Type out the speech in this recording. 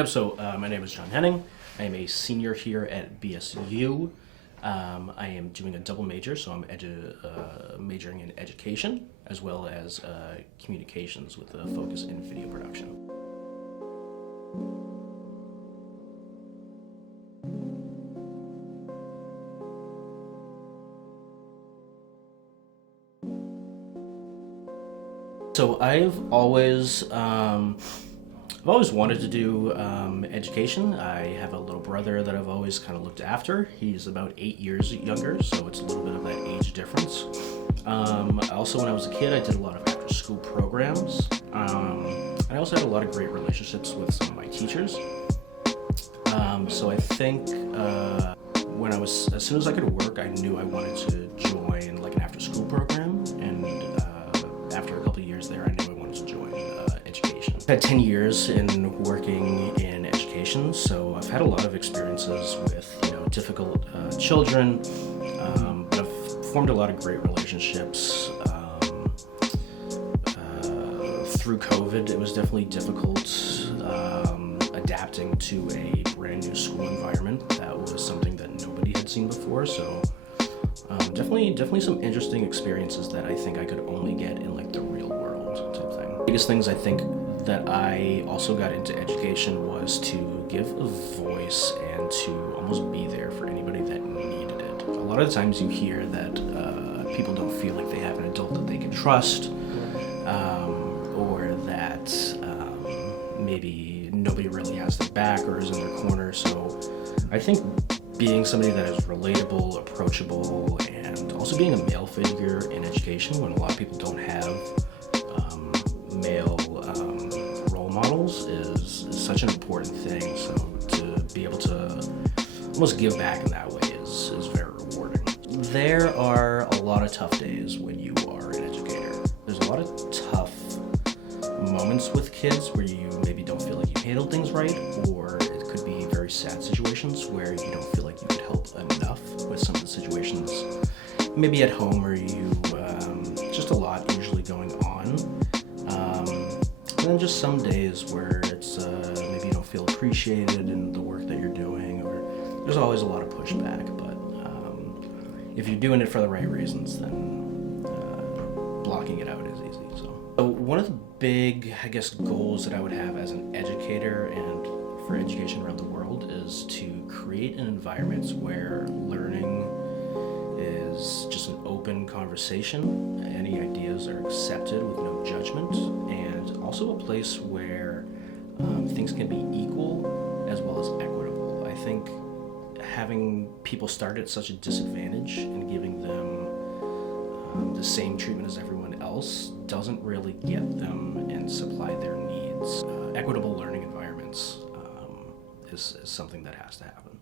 My name is John Henning. I am a senior here at BSU. I am doing a double major, so I'm majoring in education as well as communications with a focus in video production. So I've always wanted to do education. I have a little brother that I've always kind of looked after. He's about 8 years younger, so it's a little bit of that age difference. Also, when I was a kid, I did a lot of after-school programs. I also had a lot of great relationships with some of my teachers. So I think as soon as I could work, I knew I wanted to join like an after-school program, and after a couple of years there, I knew I wanted to join education. I've had 10 years in working in education, so I've had a lot of experiences with difficult children, but I've formed a lot of great relationships. Through COVID, it was definitely difficult adapting to a brand new school environment. That was something that nobody had seen before, so definitely some interesting experiences that I think I could only get in like the real world type thing. The biggest things I think that I also got into education was to give a voice and to almost be there for anybody that needed it. A lot of the times you hear that people don't feel like they have an adult that they can trust, or that maybe nobody really has their back or is in their corner. So I think being somebody that is relatable, approachable, and also being a male figure in education when a lot of people don't have male role models is such an important thing. So to be able to almost give back in that way is very rewarding. There are a lot of tough days when you are an educator. There's a lot of tough moments with kids where you maybe don't feel like you handled things right, or it could be very sad situations where you don't feel like you could help enough with some of the situations, maybe at home, or just a lot usually going on. And then just some days where it's maybe you don't feel appreciated in the work that you're doing, or there's always a lot of pushback, but if you're doing it for the right reasons, then blocking it out is easy. So one of the big, goals that I would have as an educator and for education around the world is to create an environment where learning is just an open conversation. Any ideas are accepted with no judgment, and also a place where things can be equal as well as equitable. I think having people start at such a disadvantage and giving them the same treatment as everyone else doesn't really get them and supply their needs. Equitable learning environments is something that has to happen.